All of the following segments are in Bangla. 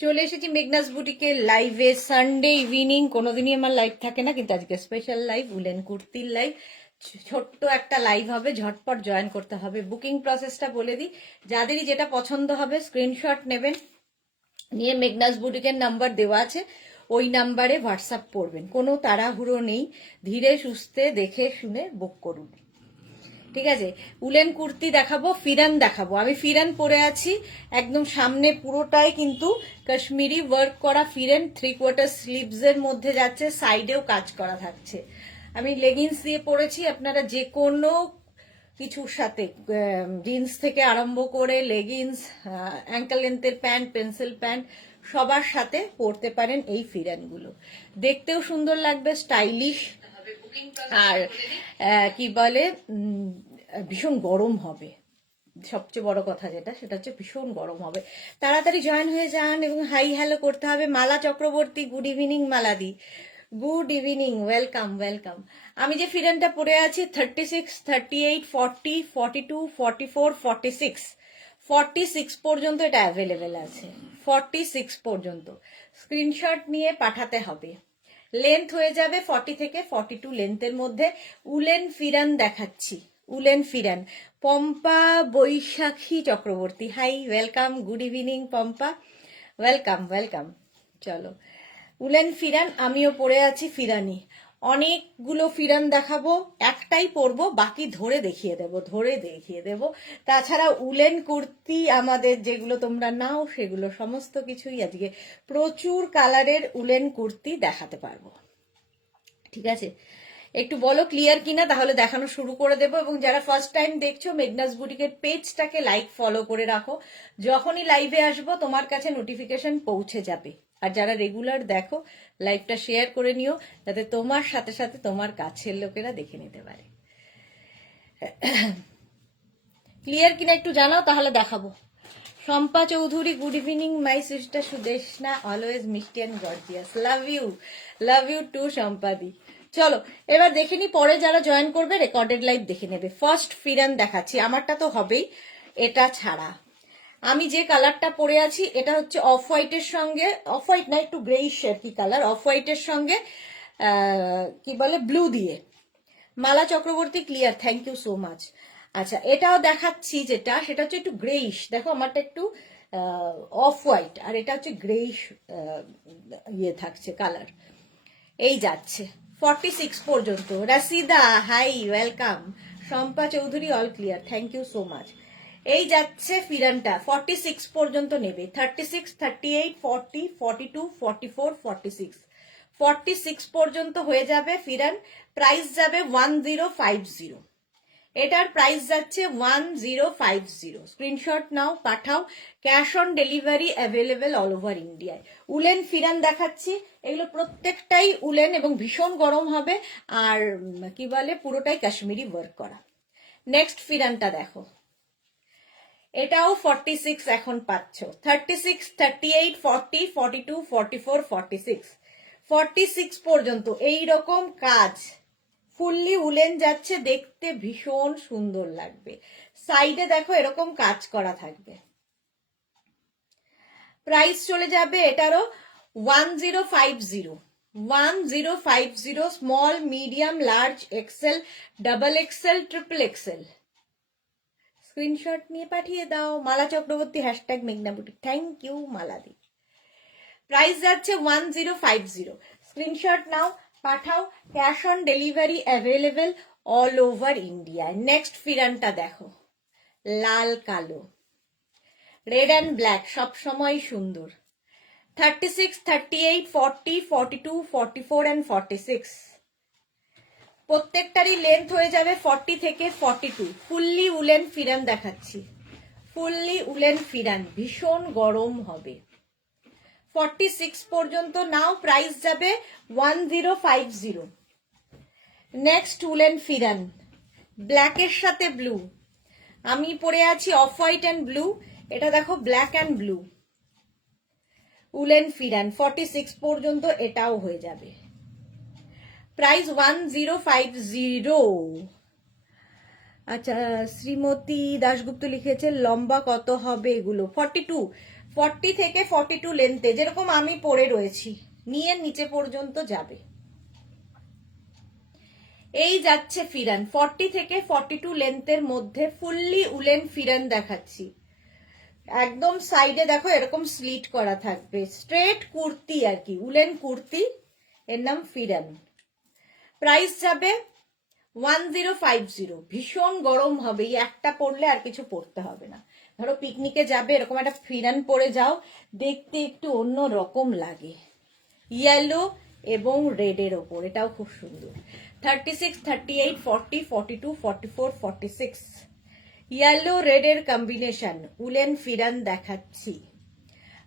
চলে এসেছি মেঘনাস বুটিকের লাইভে। সানডে ইভিনিং, কোনোদিনই আমার লাইভ থাকে না, কিন্তু আজকে স্পেশাল লাইভ, উলেন কুর্তির লাইভ। ছোট্ট একটা লাইভ হবে, ঝটপট জয়েন করতে হবে। বুকিং প্রসেসটা বলে দিই, যাদেরই যেটা পছন্দ হবে স্ক্রিনশট নেবেন, নিয়ে মেঘনাস বুটিকের নাম্বার দেওয়া আছে, ওই নাম্বারে হোয়াটসঅ্যাপ করবেন। কোনো তাড়াহুড়ো নেই, ধীরে সুস্থে দেখে শুনে বুক করুন, ঠিক আছে? উলেন কুর্তি দেখাবো, ফিরান দেখাবো। আমি ফিরান পরে আছি, একদম সামনে পুরোটাই কিন্তু কাশ্মীরি ওয়ার্ক করা ফিরেন, 3/4 স্লিভস এর মধ্যে যাচ্ছে, সাইডেও কাজ করা থাকছে। আমি লেগিংস দিয়ে পরেছি, আপনারা যে কোনো কিছুর সাথে, জিন্স থেকে আরম্ভ করে লেগিংস, অ্যাঙ্কেল লেন্থের প্যান্ট, পেন্সিল প্যান্ট, সবার সাথে পরতে পারেন এই ফিরানগুলো। দেখতেও সুন্দর লাগবে, স্টাইলিশ। আর কি বলে, ভীষণ গরম হবে। সবচেয়ে বড় কথা যেটা, সেটা হচ্ছে ভীষণ গরম হবে। তাড়াতাড়ি জয়েন হয়ে যান এবং হাই হ্যালো করতে হবে। মালা চক্রবর্তী, গুড ইভিনিং মালাদি, গুড ইভিনিং, ওয়েলকাম ওয়েলকাম। আমি যে ফিরেনটা পরে আছি 36, 38, 40, 42, 44, 46, 46 পর্যন্ত এটা অ্যাভেলেবেল আছে। 46 পর্যন্ত স্ক্রিনশট নিয়ে পাঠাতে হবে। লেন্থ হয়ে যাবে 40 থেকে 42 লেন্থের মধ্যে। উলেন ফিরান দেখাচ্ছি, woollen pheran. Pampa Baishakhi Chakraborty, hi, welcome, good evening Pampa, welcome welcome. চলো, উলেন ফিরান আমিও পরে আছি, ফিরানি। অনেকগুলো ফিরান দেখাবো, একটাই পরবো, বাকি ধরে দেখিয়ে দেব, ধরে দেখিয়ে দেব। তাছাড়া উলেন কুর্তি আমাদের যেগুলো তোমরা নাও, সেগুলো সমস্ত কিছুই আজকে প্রচুর কালারের উলেন কুর্তি দেখাতে পারবো, ঠিক আছে? একটু বলো ক্লিয়ার কিনা, তাহলে দেখানো শুরু করে দেবো। এবং যারা ফার্স্ট টাইম দেখছো, মেঘনাস বুটিকের পেজটাকে লাইক ফলো করে রাখো, যখনই লাইভে আসবো তোমার কাছে নোটিফিকেশন পৌঁছে যাবে। আর যারা রেগুলার দেখো, লাইভটা শেয়ার করে নিও, যাতে তোমার সাথে সাথে তোমার কাছের লোকেরা দেখে নিতে পারে। ক্লিয়ার কিনা একটু জানাও, তাহলে দেখাবো। Shampa Chowdhury, good evening my sister Sudeshna, always মিষ্টি and gorgeous, love you too শম্পাদি। চলো এবার দেখে নি, পরে যারা জয়েন করবে রেকর্ডেড লাইভ দেখে নেবে। ফার্স্ট ফিরান দেখাচ্ছি, আমারটা তো হবেই, এটা ছাড়া আমি যে কালারটা পরে আছি, এটা হচ্ছে অফ হোয়াইটের সঙ্গে, অফ হোয়াইট না, একটু গ্রেইশ আর কি কালার, অফ হোয়াইটের সঙ্গে কি বলে ব্লু দিয়ে। Mala Chakraborty, clear, thank you so much. আচ্ছা, এটাও দেখাচ্ছি, যেটা সেটা হচ্ছে একটু গ্রেইশ, দেখো আমারটা একটু অফ হোয়াইট, আর এটা হচ্ছে গ্রেইশ ইয়ে থাকছে কালার। এই যাচ্ছে 46 পর্যন্ত। Rashida, hi, welcome. Shampa Chowdhury, all clear, thank you so much. এই যাচ্ছে ফিরানটা 46 পর্যন্ত নেবে, 36, 38, 40, 42, 44, 46, 46 পর্যন্ত হয়ে যাবে ফিরান। প্রাইস যাবে 1050, এটার প্রাইস যাচ্ছে 1050। স্ক্রিনশট নাও, পাঠাও, cash on delivery available all over ইন্ডিয়ায়। উলেন ফিরান দেখাচ্ছি, এগুলো প্রত্যেকটাই উলেন এবং ভীষণ গরম হবে, আর কি বলে পুরোটাই কাশ্মীরি ওয়ার্ক করা। নেক্সট ফিরানটা দেখো, এটাও 46 এখন পাচ্ছ, 36, 38, 40, 42, 44, 46, 46 পর্যন্ত এই রকম কাজ, ফুললি উলেন যাচ্ছে, দেখতে ভীষণ সুন্দর লাগবে। সাইডে দেখো এরকম কাজ করা থাকবে। প্রাইস চলে যাবে এটারও 1050, 1050, small, medium, large, XL, double XL, triple XL. Screenshot নিয়ে পাঠিয়ে দাও। মালা চক্রবর্তী, হ্যাশট্যাগ মেঘনা বুটিক, থ্যাংক ইউ মালাদি। প্রাইস যাচ্ছে 1050, স্ক্রিনশট নাও, পাঠাও, cash on delivery available all over India. Next ফিরানটা দেখো, লাল কালো, রেড অ্যান্ড ব্ল্যাক, সব সময় সুন্দর। 36, 38, 40, 42, 44 অ্যান্ড 46, প্রত্যেকটারই লেন্থ হয়ে যাবে 40 থেকে 42। ফুললি উলেন ফিরান দেখাচ্ছি, ফুললি উলেন ফিরান, ভীষণ গরম হবে। 46 পর্যন্ত নাও, প্রাইস যাবে 1050। নেক্সট উলেন ফিরান, ব্ল্যাকের সাথে ব্লু, আমি পরে আছি অফ হোয়াইট অ্যান্ড ব্লু, এটা দেখো ব্ল্যাক অ্যান্ড ব্লু। উলেন ফিরান 46 পর্যন্ত এটাও হয়ে যাবে, প্রাইস 1050। আচ্ছা, শ্রীমতী দাশগুপ্ত লিখেছে লম্বা কত হবে এগুলো? 42, 40 থেকে 42 লেন্থে, যেরকম আমি পরে রয়েছি, নিয়ে নিচে পর্যন্ত যাবে। এই যাচ্ছে ফিরান, 40 থেকে 42 লেন্থের মধ্যে ফুললি উলেন ফিরান দেখাচ্ছি। একদম সাইডে দেখো এরকম স্লিট করা থাকবে, স্ট্রেট কুর্তি আর কি, উলেন কুর্তি, এর নাম ফিরান। প্রাইস যাবে 1050। ভীষণ গরম হবে, এই একটা পরলে আর কিছু পরতে হবে না। ধরো পিকনিকে যাবে, এরকম একটা ফিরান পরে যাও, দেখতে একটু অন্য রকম লাগে। ইয়েলো এবং রেডের ওপর, এটাও খুব সুন্দর। 36, 38, 40, 42, 44, 46 ইয়েলো রেডের কম্বিনেশন উলেন ফিরান দেখাচ্ছি।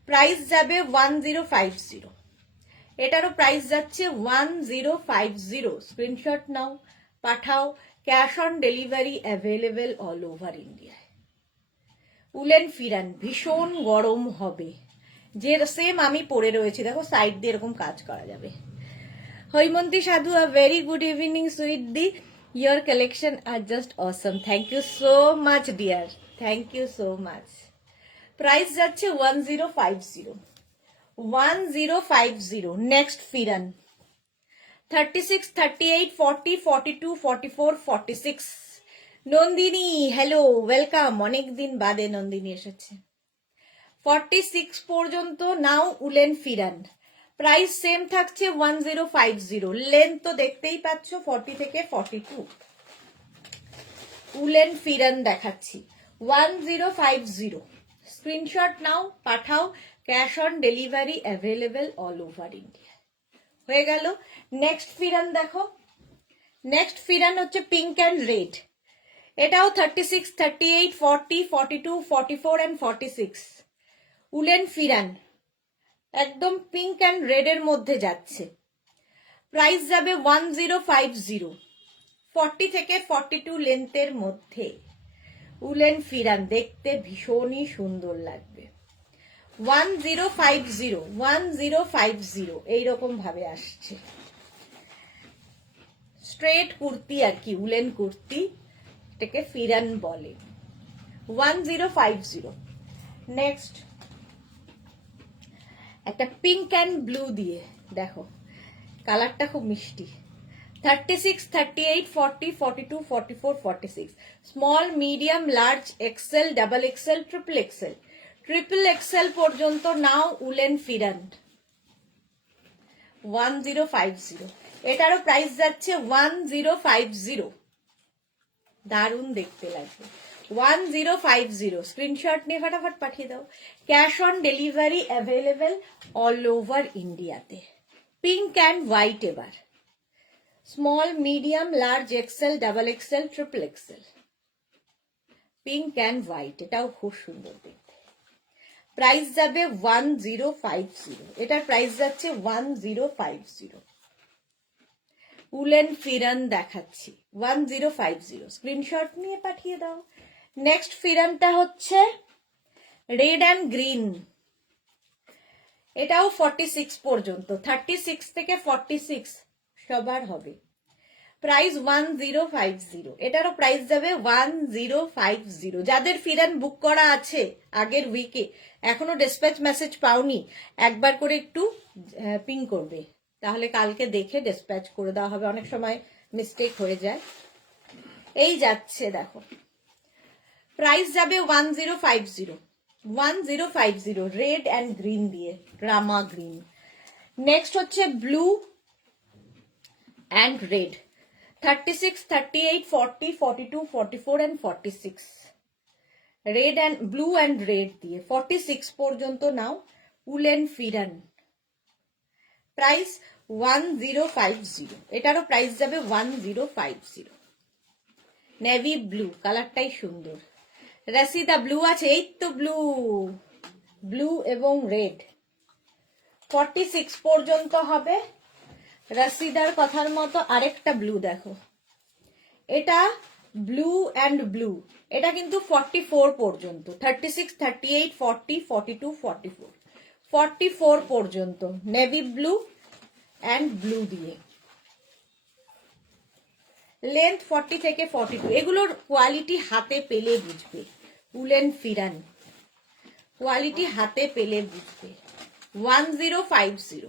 প্রাইস যাবে 1050। এটারও প্রাইস যাচ্ছে 1050। স্ক্রিনশট নাও, পাঠাও। Cash on delivery available all over ইন্ডিয়ায়। উলেন ফিরান ভীষণ গরম হবে, যে সেম আমি পরে রয়েছি, দেখো সাইড দিয়ে এরকম কাজ করা যাবে। হৈমন্তী সাধু, a very good evening sweet the, your collection are just awesome. Thank you so much dear, thank you so much. Price যাচ্ছে 1050। 1050। নেক্সট ফিরান 36, 38, 40, 42, 44, 46 নন্দিনী, হ্যালো, ওয়েলকাম, অনেকদিন বাদে নন্দিনী এসেছে। 46 পর্যন্ত নাও উলেন ফিরান। প্রাইস সেম থাকছে 1050। লেন্থ তো দেখতেই পাচ্ছ 40 থেকে 42। উলেন ফিরান দেখাচ্ছি 1050। স্ক্রিনশট নাও, পাঠাও। Cash on delivery available all over India. হয়ে গেল। নেক্সট ফিরান দেখো, নেক্সট ফিরান হচ্ছে পিঙ্ক অ্যান্ড রেড। এটাও 36, 38, 40, 42, 44 and 46 উলেন ফিরান, একদম পিঙ্ক অ্যান্ড রেড এর মধ্যে যাচ্ছে। প্রাইস যাবে 1050। 40 থেকে 42 লেন্থের মধ্যে উলেন ফিরান, দেখতে ভীষণই সুন্দর লাগবে। 1050, 1050 এইরকম ভাবে আসছে। স্ট্রেট কুর্তি আর কি, উলেন কুর্তি, এটাকে ফিরান বলে। 1050। নেক্সট একটা পিঙ্ক অ্যান্ড ব্লু দিয়ে দেখো, কালারটা খুব মিষ্টি। 36, 38, 40, 42, 44, 46 small, medium, large, XL, double XL, triple XL. Triple XL পর্যন্ত নাও উলেন ফিরান 1050। এটারও প্রাইস যাচ্ছে 1050। দারুণ দেখতে লাগবে। 1050। স্ক্রিনশট নিয়ে ফটাফট পাঠিয়ে দাও। Cash on delivery available all over ইন্ডিয়াতে। পিঙ্ক অ্যান্ড হোয়াইট এবার, small, medium, large, XL, double XL, triple XL. Pink and white, এটাও খুব সুন্দর দেখতে। প্রাইস যাবে 1050। এটার প্রাইস যাচ্ছে 1050। উলেন ফিরান দেখাচ্ছি 1050। স্ক্রিনশট নিয়ে পাঠিয়ে দাও। নেক্সট ফিরানটা হচ্ছে রেড অ্যান্ড গ্রিন। এটাও 46 পর্যন্ত, 36 থেকে 46 সবার হবে। প্রাইস 1050। এটারও প্রাইস যাবে 1050। যাদের ফিরান বুক করা আছে আগের উইকে, এখনো ডিসপ্যাচ মেসেজ পাওনি, একবার করে একটু পিং করবে, তাহলে কালকে দেখে ডিসপ্যাচ করে দেওয়া হবে, অনেক সময় মিস্টেক হয়ে যায়। এই যাচ্ছে দেখো, প্রাইস যাবে 1050। 1050 রেড অ্যান্ড গ্রিন দিয়ে, ড্রামা গ্রিন। নেক্সট হচ্ছে blue and red. 36, 38, 40, 42, 44 and 46 red and blue and red দিয়ে 46 পর্যন্ত নাও উলেন ফিরান। প্রাইস 1050। এটারও প্রাইস যাবে 1050। নেভি ব্লু, কালারটাই সুন্দর। রাসিদা ব্লু আছে, এই তো ব্লু, ব্লু এবং রেড 46 পর্যন্ত হবে। রাসিদার কথার মতো আরেকটা ব্লু দেখো, এটা ব্লু অ্যান্ড ব্লু, এটা কিন্তু 44 পর্যন্ত। 36, 38, 40, 42, 44 44 পর্যন্ত নেভি ব্লু অ্যান্ড ব্লু দিয়ে। লেন্থ 40 থেকে 42। এগুলোর কোয়ালিটি হাতে পেলে বুঝবে। উলেন ফিরান কোয়ালিটি হাতে পেলে বুঝবে। 1050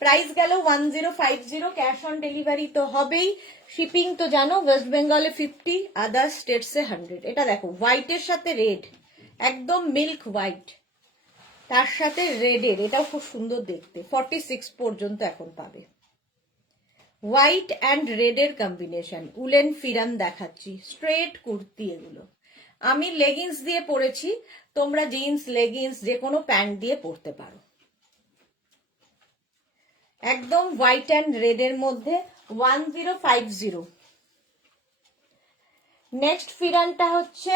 প্রাইস গেল 1050। ক্যাশ অন ডেলিভারি তো হবেই, শিপিং তো জানো ওয়েস্ট বেঙ্গলে 50, আদার স্টেটসে 100। এটা দেখো হোয়াইটের সাথে রেড, একদম মিল্ক হোয়াইট, তার সাথে রেডের, এটাও খুব সুন্দর দেখতে। 46 পর্যন্ত এখন পাবে। হোয়াইট অ্যান্ড রেডের কম্বিনেশন, উলেন ফিরান দেখাচ্ছি, স্ট্রেট কুর্তি এগুলো। আমি লেগিংস দিয়ে পরেছি, তোমরা জিন্স লেগিংস যে কোনো প্যান্ট দিয়ে পরতে পারো। একদম হোয়াইট অ্যান্ড রেডের মধ্যে 1050। নেক্সট ফিরানটা হচ্ছে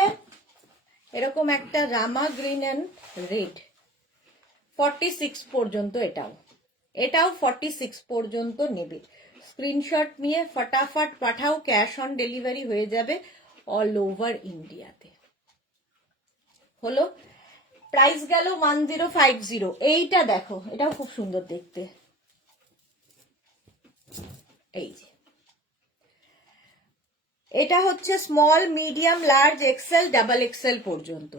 এরকম একটা রামা গ্রিন অ্যান্ড রেড, 46 পর্যন্ত। এটাও 46 পর্যন্ত নেবে। স্ক্রিনশট নিয়ে ফটাফট পাঠাও, ক্যাশ অন ডেলিভারি হয়ে যাবে অল ওভার ইন্ডিয়াতে। হলো, প্রাইস গেল 1050। এইটা দেখো, এটাও খুব সুন্দর দেখতে। এই যে এটা হচ্ছে small, medium, large, XL, double XL পর্যন্ত।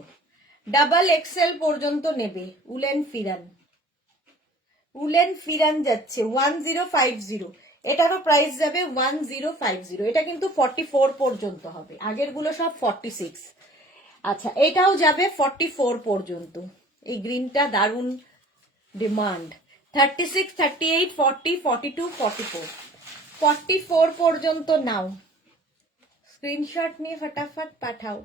ডাবল এক্সেল পর্যন্ত নেবে। উলেন ফিরান, উলেন ফিরান যাচ্ছে 1050। এটারও প্রাইস যাবে 1050। এটা কিন্তু 44 পর্যন্ত হবে, আগের গুলো সব 46। আচ্ছা, এটাও যাবে 44 পর্যন্ত। এই গ্রিনটা দারুন ডিমান্ড। 36, 38, 40, 42, 44, 44 পর্যন্ত নাও। স্ক্রিনশট নিয়ে ফটাফট পাঠাও,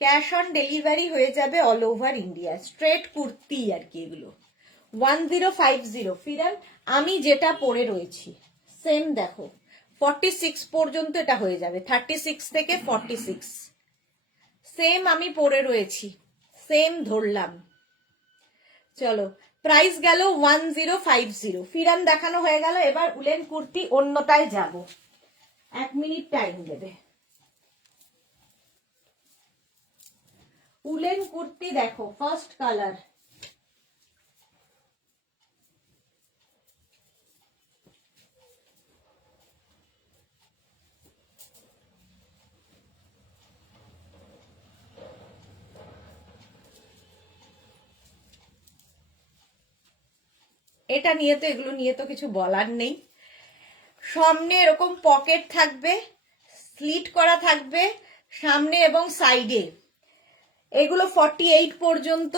ক্যাশ অন ডেলিভারি হয়ে যাবে all over India. Straight kurti আর কি এগুলো। 1050 ফিরান। আমি যেটা পরে রয়েছি সেম দেখো, 46 পর্যন্ত এটা হয়ে যাবে। 36 থেকে 46 সেম আমি পরে রয়েছি, সেম ধরলাম। চলো, প্রাইস গেল 1050। ফিরান দেখানো হয়ে গেল, এবার উলেন কুর্তি অন্যটায় যাব। 1 মিনিট টাইম দেবে। উলেন কুর্তি দেখো, ফার্স্ট কালার। এটা নিয়ে তো, এগুলো নিয়ে তো কিছু বলার নেই। সামনে এরকম পকেট থাকবে, স্লিট করা থাকবে সামনে এবং সাইডে। এগুলো 48 পর্যন্ত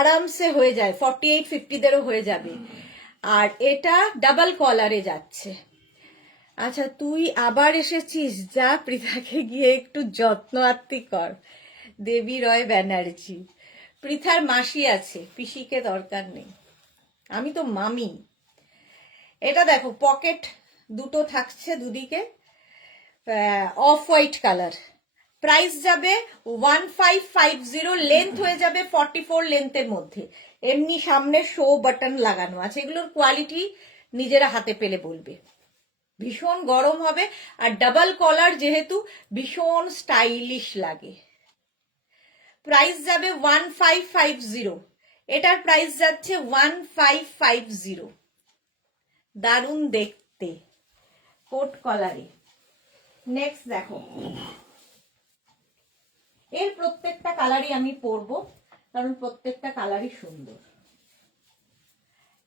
আরামসে হয়ে যায়, 48, 50দেরও হয়ে যাবে। আর এটা ডাবল কলারে যাচ্ছে। আচ্ছা, তুই আবার এসেছিস, যা পৃথাকে গিয়ে একটু যত্ন আত্তি কর। দেবী রয় ব্যানার্জি, পৃথার মাসি আছে, পিসিকে দরকার নেই, আমি তো মামি। এটা দেখো পকেট দুটো থাকছে দুদিকে, অফ হোয়াইট কালার। প্রাইস যাবে 1550। লেন্থ হয়ে যাবে 44 লেন্থের মধ্যে। এমনি সামনে শো বাটন লাগানো আছে। এগুলোর কোয়ালিটি নিজেরা হাতে পেলে বলবে। ভীষণ গরম হবে, আর ডাবল কলার যেহেতু ভীষণ স্টাইলিশ লাগে। প্রাইস যাবে 1550। এটার প্রাইস যাচ্ছে 1550। দারুণ দেখতে, কোট কলারে। নেক্সট দেখো, এর প্রত্যেকটা কালারই আমি পরবো, কারণ প্রত্যেকটা কালারই সুন্দর।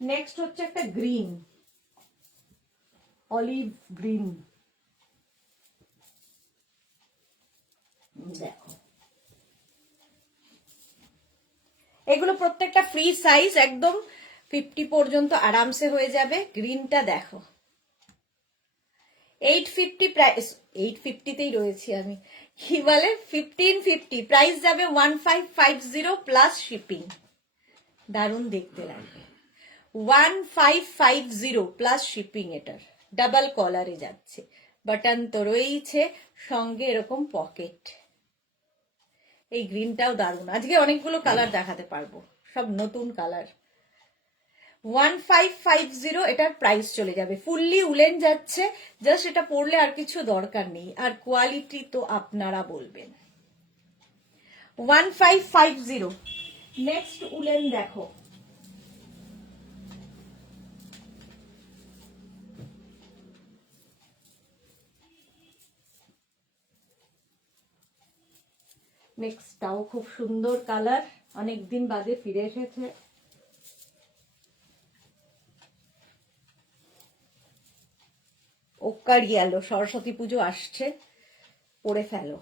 নেক্সট হচ্ছে একটা গ্রিন, অলিভ গ্রিন। দেখো, এগুলো প্রত্যেকটা ফ্রি সাইজ, একদম 50 পর্যন্ত আরামসে হয়ে যাবে। গ্রিনটা দেখো, 850 প্রাইস, 850তেই রয়েছি আমি, কি বলে 1550। প্রাইস যাবে 1550 প্লাস শিপিং। দারুণ দেখতে লাগবে। 1550 প্লাস শিপিং। এটার ডাবল কলারে যাচ্ছে, বাটন তো রয়েছে, সঙ্গে এরকম পকেট। এই গ্রিনটাও দারুণ। আজকে অনেকগুলো কালার দেখাতে পারবো, সব নতুন কালার। 1550 এটার প্রাইস চলে যাবে। ফুললি উলেন যাচ্ছে, জাস্ট এটা পরলে আর কিছু দরকার নেই। আর কোয়ালিটি তো আপনারা বলবেন। 1550। নেক্সট উলেন দেখো, নেক্সটটাও খুব সুন্দর কালার। অনেকদিন বাদে ফিরে এসেছে। ওকার ইয়েলো, সরস্বতী পুজো আসছে, পরে ফেলো।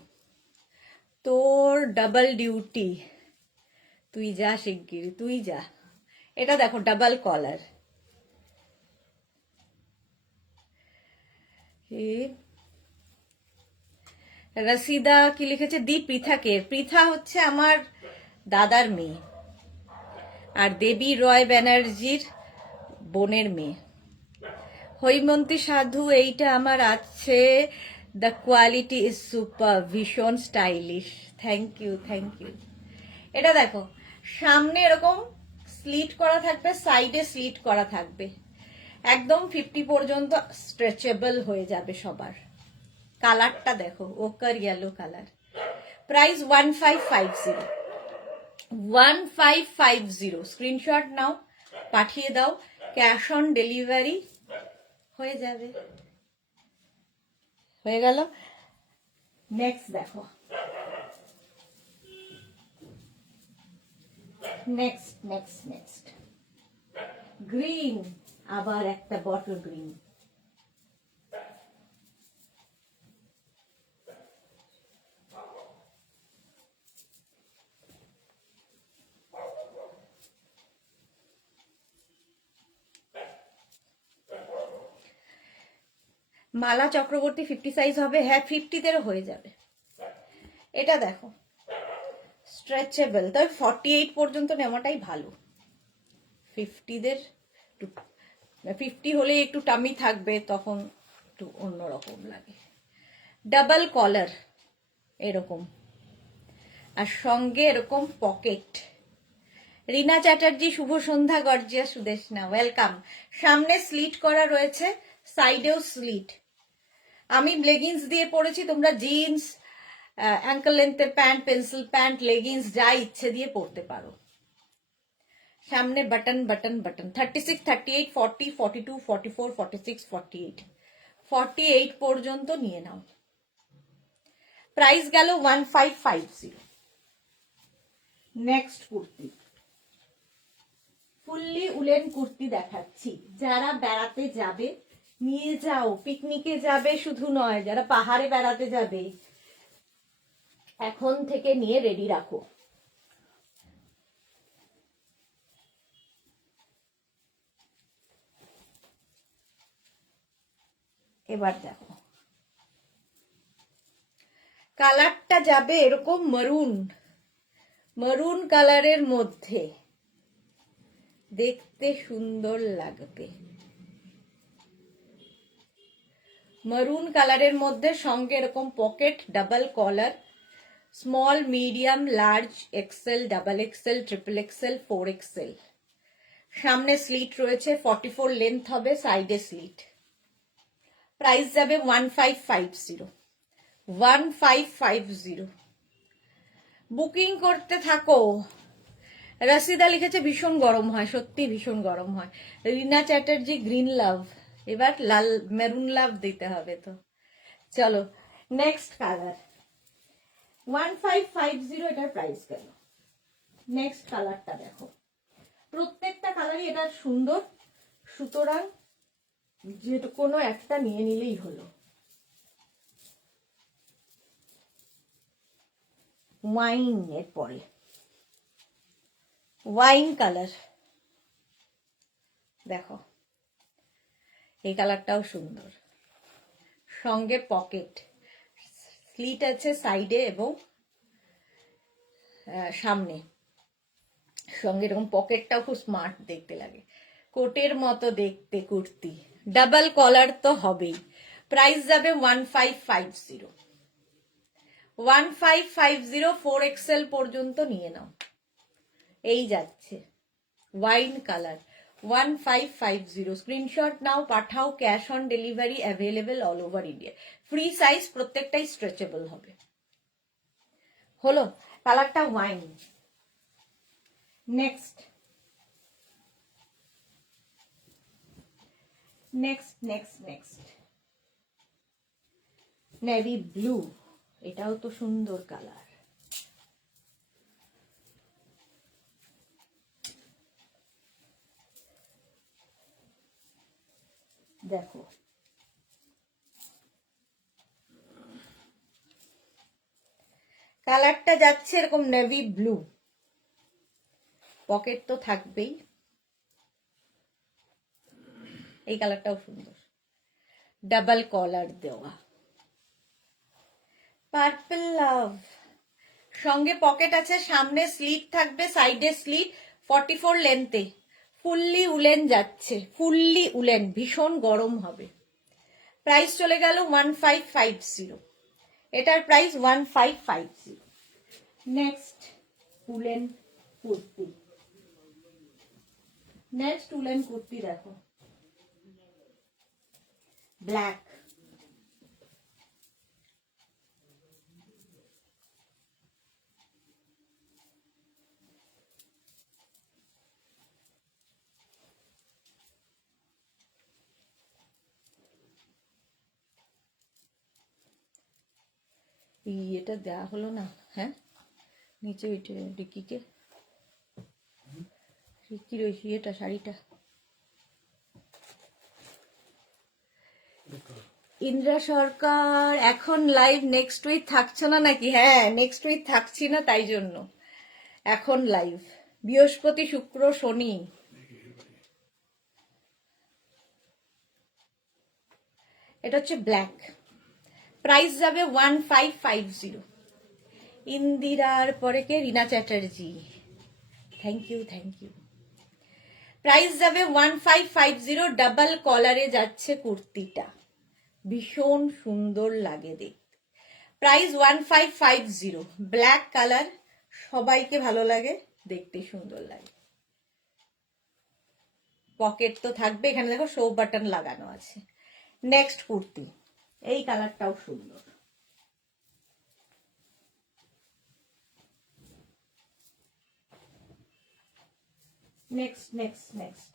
তোর ডাবল ডিউটি, তুই যা শিগগির, তুই যা। এটা দেখো ডাবল কলার, রসিদা কি লিখেছে, দি পৃথাকে। পৃথা হচ্ছে আমার দাদার মেয়ে, আর দেবী রয় ব্যানার্জির বোনের মেয়ে। হৈমন্তী সাধু, এইটা আমার আছে। দ্য কোয়ালিটি ইজ সুপার, ভীষণ stylish, thank you thank you. এটা দেখো, সামনে এরকম স্লিট করা থাকবে, সাইডে স্লিট করা থাকবে, একদম 50 পর্যন্ত স্ট্রেচেবল হয়ে যাবে সবার। কালারটা দেখো, ওকার ইয়েলো কালার। প্রাইস 1550, 1550। স্ক্রিনশট নাও, পাঠিয়ে দাও, ক্যাশ অন ডেলিভারি হয়ে যাবে। হয়ে গেল। নেক্সট দেখো, নেক্সট নেক্সট নেক্সট গ্রিন, আবার একটা বটল গ্রিন। মালা চক্রবর্তী 50 সাইজ হবে? হ্যাঁ, 50তেও হয়ে যাবে। এটা দেখো স্ট্রেচেবল, তবে 48 পর্যন্ত নেওয়াটাই ভালো। 50 হলে একটু টামি থাকবে, তখন একটু অন্যরকম লাগে। ডাবল কলার এরকম, আর সঙ্গে এরকম পকেট। রিনা চ্যাটার্জি, শুভ সন্ধ্যা গর্জিয়া সুদেশনা, ওয়েলকাম। সামনে স্লিট করা রয়েছে, সাইডেও স্লিট। আমি লেগিংস দিয়ে পরেছি, তোমরা জিন্স, অ্যাঙ্কেল লেন্থের প্যান্ট, পেন্সিল প্যান্ট, লেগিংস যা ইচ্ছে দিয়ে পরতে পারো। সামনে বাটন বাটন বাটন। 36, 38, 40, 42, 44, 46, 48, 48 পর্যন্ত নিয়ে নাও। প্রাইস গেল 1550। Next kurti, fully woollen kurti দেখাচ্ছি। যারা বেড়াতে যাবে নিয়ে যাও, পিকনিকে যাবে শুধু নয়, যারা পাহাড়ে বেড়াতে যাবে এখন থেকে নিয়ে রেডি রাখো। এবার দেখো, কালারটা যাবে এরকম মারুন, মারুন কালারের মধ্যে, দেখতে সুন্দর লাগবে। মারুন কালারের মধ্যে, সঙ্গে এরকম pocket, double collar, small, medium, large, XL, double XL, triple XL, 4XL। সামনে স্লিট রয়েছে, 44 লেন্থ হবে, সাইডে স্লিট। প্রাইস যাবে 1550, 1550। বুকিং করতে থাকো। রসিদা লিখেছে ভীষণ গরম হয়, সত্যি ভীষণ গরম হয়। রিনা চ্যাটার্জি, গ্রিন লাভ, এবার লাল মেরুন লাভ দিতে হবে তো। চলো নেক্সট কালার, 1550 এটার প্রাইস গেল। নেক্সট কালারটা দেখো, প্রত্যেকটা কালারই এটা সুন্দর, সুতরাং যে কোনো একটা নিয়ে নিলেই হলো। ওয়াইন, এর পরে ওয়াইন কালার দেখো, এই কালারটাও সুন্দর, সঙ্গে পকেট, স্লিট আছে সাইডে এবং সামনে, সঙ্গে এরকম পকেটটাও খুব স্মার্ট দেখতে লাগে, কোটের মতো দেখতে কুর্তি। ডাবল কলার তো হবেই। প্রাইস যাবে 1550, 1550, 4XL পর্যন্ত নিয়ে নাও। এই যাচ্ছে ওয়াইন কালার, 1550। স্ক্রিনশট নাও, পাঠাও, cash on delivery available all over India. Free size, প্রত্যেকটাই স্ট্রেচেবল হবে। হলো কালারটা wine. Next next next next navy blue, এটাও তো সুন্দর কালার। দেখো কালারটা যাচ্ছে এরকম নেভি ব্লু, পকেট তো থাকবেই, এই কালারটাও সুন্দর, ডাবল কলার দেওয়া, পার্পল লাভ, সঙ্গে পকেট আছে, সামনে স্লিট থাকবে, সাইডে স্লিট, 44 লেন্থে, ফুললি উলেন যাচ্ছে, ফুললি উলেন, ভীষণ গরম হবে। প্রাইস চলে গেল 1550, এটার price 1550। Next woollen kurti, next woollen kurti দেখো, ব্ল্যাক, এটা দেওয়া হলো না, হ্যাঁ নিচে ওইটা রিকিকে, রিকির ওই ইয়েটা শাড়িটা, ইন্দ্রা সরকার এখন লাইভ, নেক্সট উইক থাকছো না নাকি? হ্যাঁ নেক্সট উইক থাকছি না, তাই জন্য এখন লাইভ, বৃহস্পতি শুক্র শনি। এটা হচ্ছে ব্ল্যাক, প্রাইস যাবে 1550। ইন্দিরার পরে কে? Rina Chatterjee, thank you thank you. Price যাবে 1550, ডাবল কলারে যাচ্ছে কুর্তিটা, ভীষণ সুন্দর লাগে দেখতে। প্রাইস 1550, ব্ল্যাক কালার, সবাইকে ভালো লাগে, দেখতে সুন্দর লাগে, পকেট তো থাকবে, এখানে দেখো শো বাটন লাগানো আছে। নেক্সট কুর্তি, এই কালারটাও সুন্দর, নেক্সট নেক্সট নেক্সট,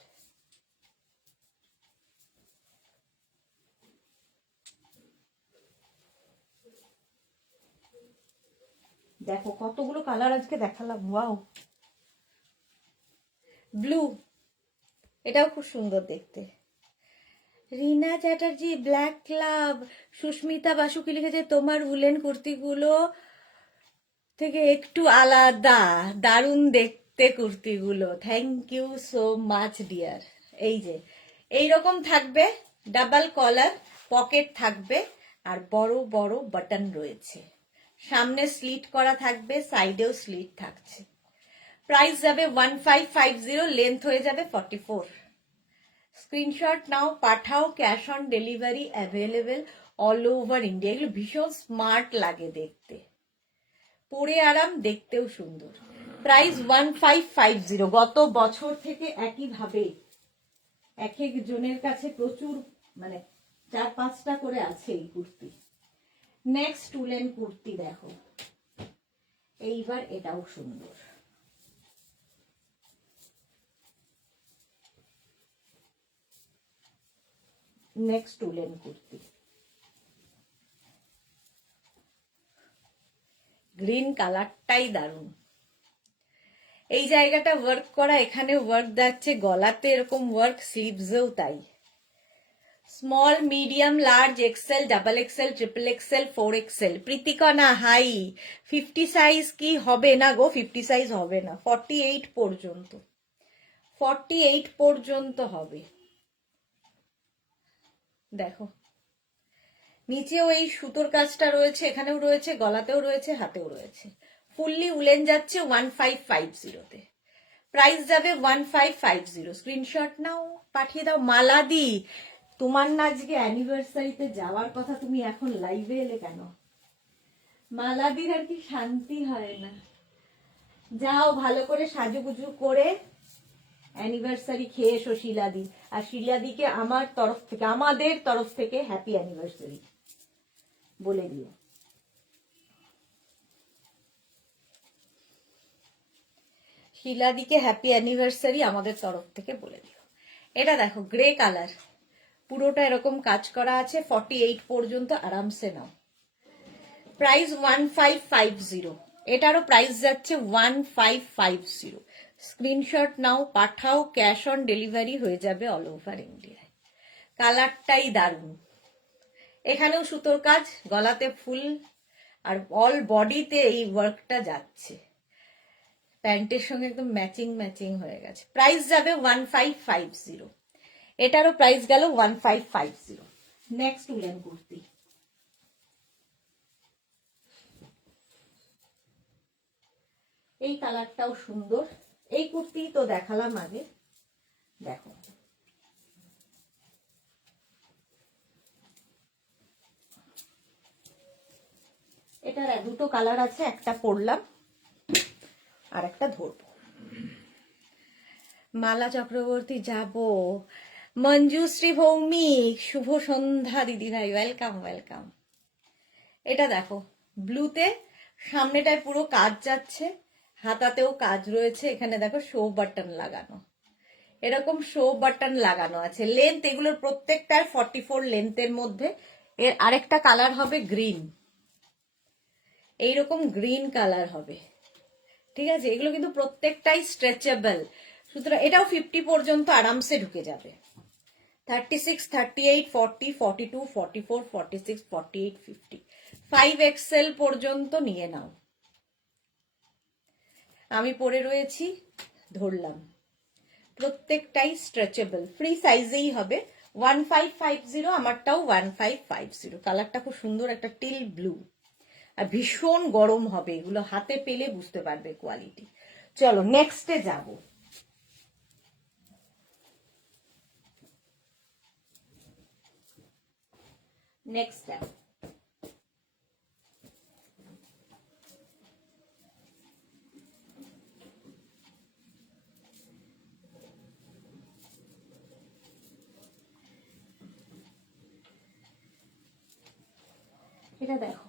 দেখো কতগুলো কালার আজকে দেখালাম, ওয়াও, ব্লু, এটাও খুব সুন্দর দেখতে। রীনা চ্যাটার্জি, ব্ল্যাক ক্লাব, সুস্মিতা বাসু কি লিখেছে, তোমার উলেন কুর্তিগুলো থেকে একটু আলাদা, দারুণ দেখতে কুর্তিগুলো, thank you so much dear. এই যে এইরকম থাকবে, ডাবল কলার, পকেট থাকবে, আর বড় বড় বাটন রয়েছে, সামনে স্লিট করা থাকবে, সাইডেও স্লিট থাকছে। প্রাইস যাবে 1550, লেন্থ হয়ে যাবে 44। স্ক্রিনশট নাও, পাঠাও, cash on delivery available all over India. এগুলো ভীষণ স্মার্ট লাগে দেখতে, পরে আরাম, দেখতেও সুন্দর। প্রাইস 1550। গত বছর থেকে একইভাবে এক এক জনের কাছে প্রচুর, মানে 4-5টা করে আছে এই কুর্তি। নেক্সট উলেন কুর্তি দেখো, এইবার এটাও সুন্দর, নেক্সট উলেন কুর্তি, গ্রিন কালারটাই দারুণ, এই জায়গাটা ওয়ার্ক করা, এখানে ওয়ার্ক যাচ্ছে, গলাতে এরকম ওয়ার্ক, স্লিভসেও তাই। Small, medium, large, XL, double XL, triple XL, 4XL। Pritika না, হাই, 50 সাইজ কি হবে না গো? 50 সাইজ হবে না, 48 পর্যন্ত, 48 পর্যন্ত হবে। দেখো নিচেও এই সুতোর কাজটা রয়েছে, এখানেও রয়েছে, গলাতেও রয়েছে, হাতেও রয়েছে, ফুললি উলেন যাচ্ছে 1550-তে। প্রাইস যাবে 1550। স্ক্রিনশট নাও, পাঠিয়ে দাও। মালাদি, তোমার না আজকে অ্যানিভার্সারিতে যাওয়ার কথা, তুমি এখন লাইভে এলে কেন? মালাদির আর কি শান্তি হয় না, যাও ভালো করে সাজুগুজু করে অ্যানিভার্সারি খেয়ে এসো শিলাদি, আর শিলাদিকে আমার তরফ থেকে, আমাদের তরফ থেকে হ্যাপি অ্যানিভার্সারি বলে দিও। শিলাদিকে হ্যাপি অ্যানিভার্সারি আমাদের তরফ থেকে বলে দিও। এটা দেখো গ্রে কালার, পুরোটা এরকম কাজ করা আছে, 48 পর্যন্ত আরামসে নাও। প্রাইস 1550, এটারও প্রাইস যাচ্ছে 1550। স্ক্রিনশট নাও, পাঠাও, ক্যাশ অন ডেলিভারি হয়ে যাবে অল ওভার ইন্ডিয়ায়। কালারটাই দারুণ। এখানেও সুতোর কাজ, গলাতে ফুল, আর অল বডিতে এই ওয়ার্কটা যাচ্ছে, প্যান্টের সঙ্গে একদম ম্যাচিং ম্যাচিং হয়ে গেছে। প্রাইস যাবে 1550। এটারও প্রাইস গেল 1550। Next woollen kurti. এই কালারটাও সুন্দর। এই কুর্তি তো দেখালাম আগে, দেখো এটার দুটো কালার আছে, একটা পরলাম আর একটা ধরবো। মালা চক্রবর্তী যাব, মঞ্জুশ্রী ভৌমিক, শুভ সন্ধ্যা দিদি ভাই, ওয়েলকাম ওয়েলকাম। এটা দেখো ব্লুতে, সামনেটায় পুরো কাজ যাচ্ছে, হাতাতেও কাজ রয়েছে, এখানে দেখো শো বাটন লাগানো, এরকম শো বাটন লাগানো আছে। লেন্থ এগুলোর প্রত্যেকটার 44 লেন্থের মধ্যে। এর আরেকটা কালার হবে গ্রিন, এইরকম গ্রিন কালার হবে, ঠিক আছে। এগুলো কিন্তু প্রত্যেকটাই স্ট্রেচেবল, সুতরাং এটাও 50 পর্যন্ত আরামসে ঢুকে যাবে। 36, 38, 40, 42, 44, 46, 48, 50, 5XL পর্যন্ত নিয়ে নাও। আমি পরে রয়েছি, ধরলাম, প্রত্যেকটাই স্ট্রেচেবল, ফ্রি সাইজেই হবে। 1550, আমারটাও 1550। কালারটা খুব সুন্দর, একটা টিল ব্লু, আর ভীষণ গরম হবে, এগুলো হাতে পেলে বুঝতে পারবে কোয়ালিটি। চলো নেক্সটে যাব। নেক্সট যাব, এটা দেখো,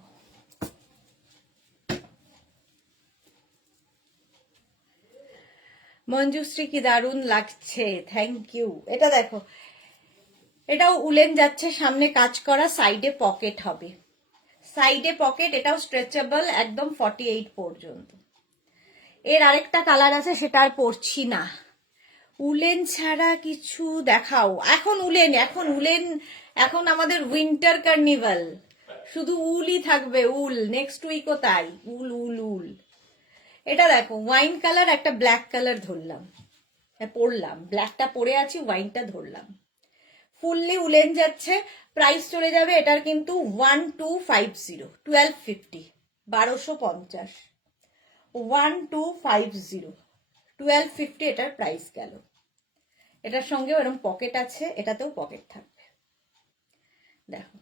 মঞ্জুশ্রী কি দারুণ লাগছে, থ্যাংক ইউ। এটা দেখো, এটাও উলেন যাচ্ছে, সামনে কাজ করা, সাইডে পকেট হবে, সাইডে পকেট, এটাও স্ট্রেচেবল একদম 48 পর্যন্ত। এর আরেকটা কালার আছে, সেটা আর পরছি না। উলেন ছাড়া কিছু দেখাও। এখন উলেন, এখন আমাদের উইন্টার কার্নিভাল, শুধু উলই থাকবে, উল। নেক্সট উইকও তাই, উল উল উল। এটা দেখো ওয়াইন কালার, একটা ব্ল্যাক কালার ধরলাম, পরলাম, ব্ল্যাকটা পরে আছি, ওয়াইনটা ধরলাম, ফুললি উলেন যাচ্ছে। প্রাইস চলে যাবে এটার কিন্তু 1250, 1250, 1250, 1250, 1250 এটার প্রাইস গেল। এটার সঙ্গেও এরকম পকেট আছে, এটাতেও পকেট থাকবে, দেখো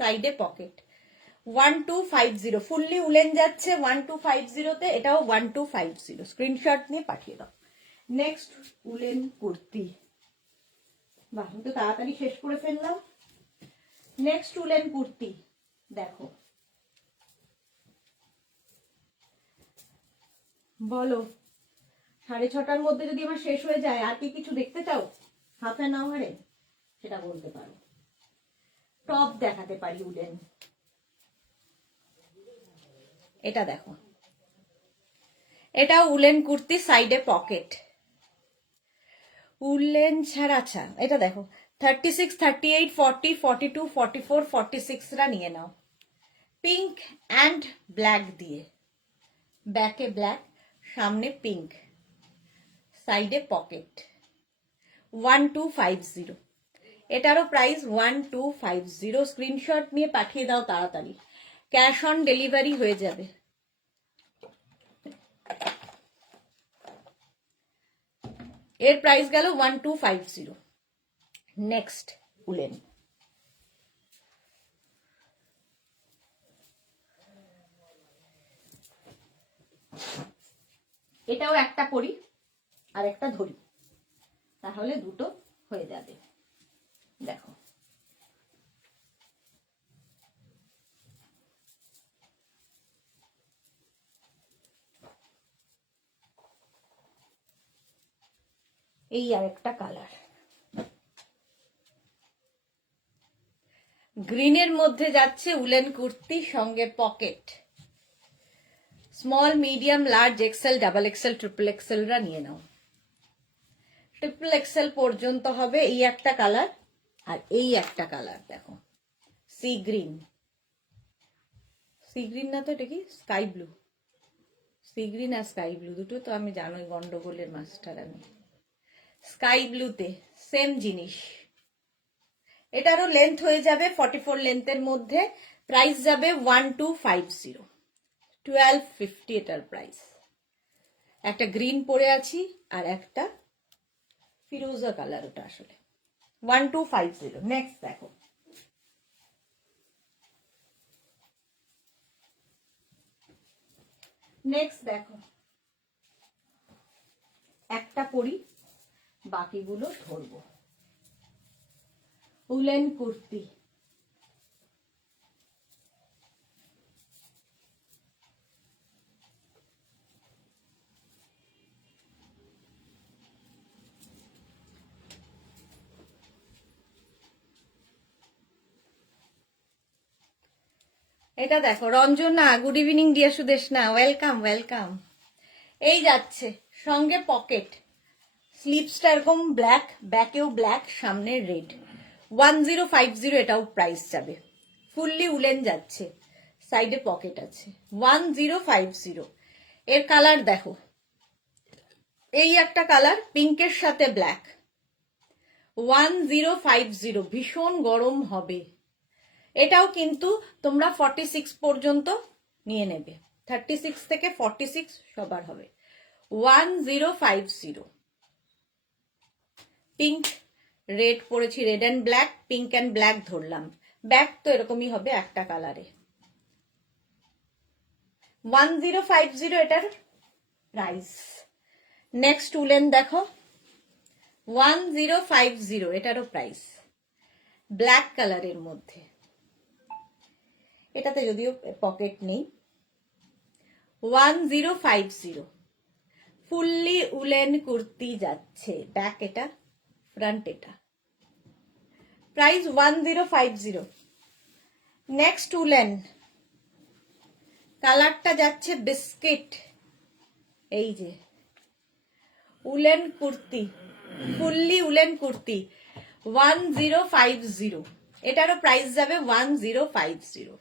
সাইডে পকেট। 1250, ফুললি উলেন যাচ্ছে 1250-তে, এটাও 1250। স্ক্রিনশট নিয়ে পাঠিয়ে দাও। নেক্সট উলেন কুর্তি, বাহ আমি তো তাড়াতাড়ি শেষ করে ফেললাম। নেক্সট উলেন কুর্তি দেখো, বলো 6:30টার মধ্যে যদি আমার শেষ হয়ে যায়, আর কি কিছু দেখতে চাও হাফ অ্যান আওয়ারে, সেটা বলতে পারো। টপ দেখাতে পারি উলেন, এটা দেখো, এটা উলেন কুর্তি, সাইডে পকেট, উলেন ছাড়া। আচ্ছা এটা দেখো 36, 38, 40, 42, 44, 46রা নিয়ে নাও, পিঙ্ক অ্যান্ড ব্ল্যাক দিয়ে, ব্যাকে ব্ল্যাক, সামনে পিঙ্ক, সাইডে পকেট, 1250। এটারও প্রাইস 1250। স্ক্রিনশট নিয়ে পাঠিয়ে দাও তাড়াতাড়ি, ক্যাশ অন ডেলিভারি হয়ে যাবে। এর প্রাইস গেল 1250। নেক্সট উলেন, এটাও একটা পরি আর একটা ধরি, তাহলে দুটো হয়ে যাবে। দেখো এই আরেকটা কালার, গ্রিনের মধ্যে যাচ্ছে উলেন কুর্তি, সঙ্গে pocket, small, medium, large, XL, double XL, triple এক্সেলরা নিয়ে নাও। ট্রিপল এক্সেল পর্যন্ত হবে। এই একটা কালার আর এই একটা কালার দেখো, সি গ্রিন, সি গ্রিন না তো এটা কি স্কাই ব্লু, সি গ্রিন আর স্কাই ব্লু দুটো তো আমি জানোই গন্ডগোলের মাস্টার আমি। স্কাই ব্লুতে সেম জিনিস, এটারও লেন্থ হয়ে যাবে 44 লেন্থের মধ্যে। প্রাইস যাবে 1250, 1250 এটার প্রাইস। একটা গ্রিন পরে আছি আর একটা ফিরোজা কালার, ওটা আসলে 1250। নেক্সট দেখো, নেক্সট দেখো, একটা পরি বাকিগুলো ধরবো। উলেন কুর্তি, এটা দেখো Ranjana, good evening deer Sudeshna, welcome welcome. এই যাচ্ছে সঙ্গে পকেট, স্লিপসটা এরকম ব্ল্যাক, ব্যাকেও ব্ল্যাক, সামনে রেড, 1050 এটাও প্রাইস যাবে। ফুললি উলেন যাচ্ছে, সাইডে পকেট আছে, 1050। এর কালার দেখো, এই একটা কালার পিঙ্কের সাথে ব্ল্যাক, 1050, ভীষণ গরম হবে। এটাও কিন্তু তোমরা 46 পর্যন্ত নিয়ে নেবে, 36 থেকে 46 সবার হবে, 1050। পিঙ্ক রেড পরেছি, red and black, pink and black ধরলাম, ব্যাক তো এরকমই হবে একটা কালারে, 1050 এটার প্রাইস। নেক্সট উলেন দেখো, 1050 এটারও প্রাইস, ব্ল্যাক কালারের মধ্যে, এটাতে যদিও পকেট নেই, 1050। ফুললি উলেন কুর্তি যাচ্ছে, ব্যাক এটা, ফ্রন্ট এটা, প্রাইস 1050। নেক্সট উলেন, কালারটা যাচ্ছে বিস্কিট, এই যে woollen kurti, fully woollen kurti, 1050, এটারও প্রাইস যাবে 1050।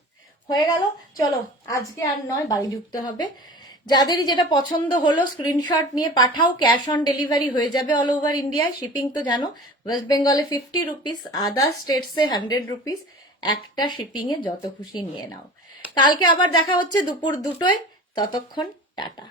হয়ে গেল, চলো আজকে আর নয়, বাড়ি ঢুকতে হবে। যাদেরই যেটা পছন্দ হলো স্ক্রিনশট নিয়ে পাঠাও, ক্যাশ অন ডেলিভারি হয়ে যাবে অল ওভার ইন্ডিয়ায়। শিপিং তো জানো, ওয়েস্ট বেঙ্গলে 50 রুপিস, আদার স্টেটসে 100 রুপিস, একটা শিপিং এ যত খুশি নিয়ে নাও। কালকে আবার দেখা হচ্ছে দুপুর 2টোয়, ততক্ষণ টাটা।